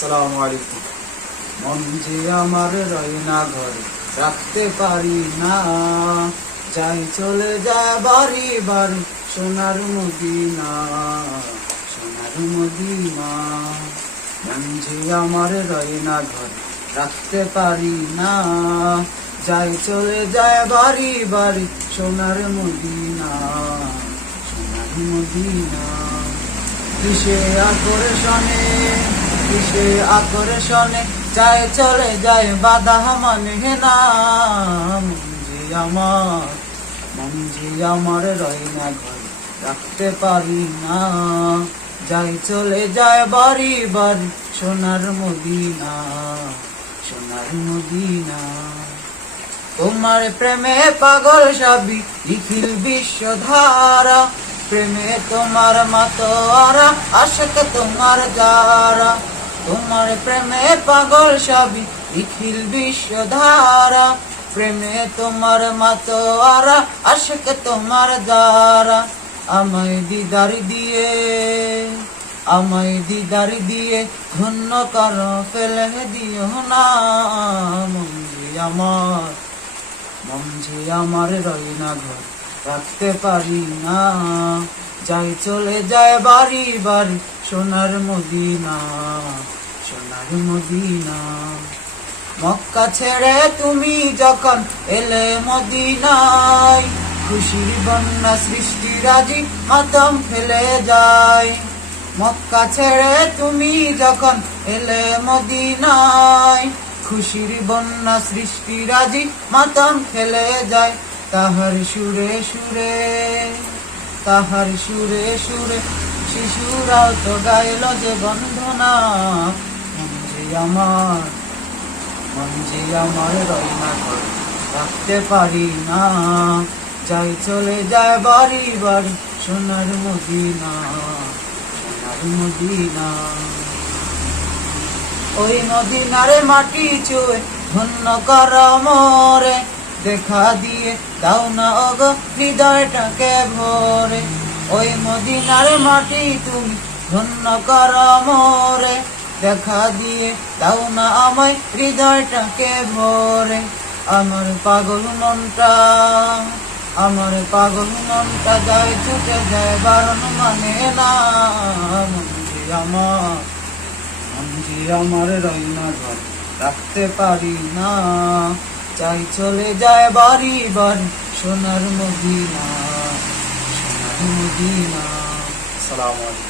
আসসালামু আলাইকুম। মন যে আমার রয় না ঘরে, রাখতে পারি না, যাই চলে যায় বাড়ি বাড়ি, সোনার মদিনা, সোনার মদিনা। মন যে আমার রয় না ঘরে, রাখতে পারি না, যাই চলে যায় বাড়ি বাড়ি, সোনার মদিনা, সোনার মদিনা। কিসে আকর্ষণে, কিসে আকর্ষণে, যায় চলে যায় বাধা মানে না। মন যে আমার রয় না ঘরে, রাখতে পারি না, যাই চলে যায় বাড়ি বাড়ি, সোনার মদিনা, সোনার মদিনা। তোমার প্রেমে পাগল সাবি নিখিল বিশ্বধারা, প্রেমে তোমার মাতোয়ারা, আশিক তোমার যারা। তোমার প্রেমে পাগল সাবি নিখিল বিশ্বধারা, প্রেমে তোমার মাতোয়ারা, আশিক তোমার যারা। আমায় দিদার দিয়ে, আমায় দিদার দিয়ে ধন্য কর, ফেলে দিও না। মন যে আমার রয় না ঘর, রাখতে পারি না, যাই চলে যায় বাড়ি বাড়ি, সোনার মদিনা, সোনার মদিনা। মক্কা ছেড়ে তুমি যখন এলে মদিনায়, খুশির বন্যা সৃষ্টি রাজি মাতম ফেলে যায়। মক্কা ছেড়ে তুমি যখন এলে মদিনায়, খুশির বন্যা সৃষ্টি রাজি মাতম ফেলে যায়। তাহার সুরে সুরে, তাহার সুরে সুরে, শিশুরাও তো গাইল যে বন্ধনা। মন যে আমার রয় না ঘরে, রাখতে পারি না, যাই চলে যায় বাড়ি বাড়ি, সোনার মদিনা, সোনার মদিনা। ওই মদিনারে মাটি চুয়ে ধন্য কর মোরে, দেখা দিয়ে দাও না ওগো হৃদয়টাকে ভরে। ওই মদিনার মাটি তুমি ধন্য কর মোরে, দেখা দিয়ে দাও না আমায় হৃদয়টাকে ভরে। আমার পাগল মনটা, আমার পাগল মনটা যায় ছুটে যায়, বারণ মানে না। মন যে আমার রয় না ঘর, রাখতে পারি না, চাই চলে যায় বাড়ি বাড়ি, সোনার মদিনা, সোনার মদিনা। আসসালামু আলাইকুম।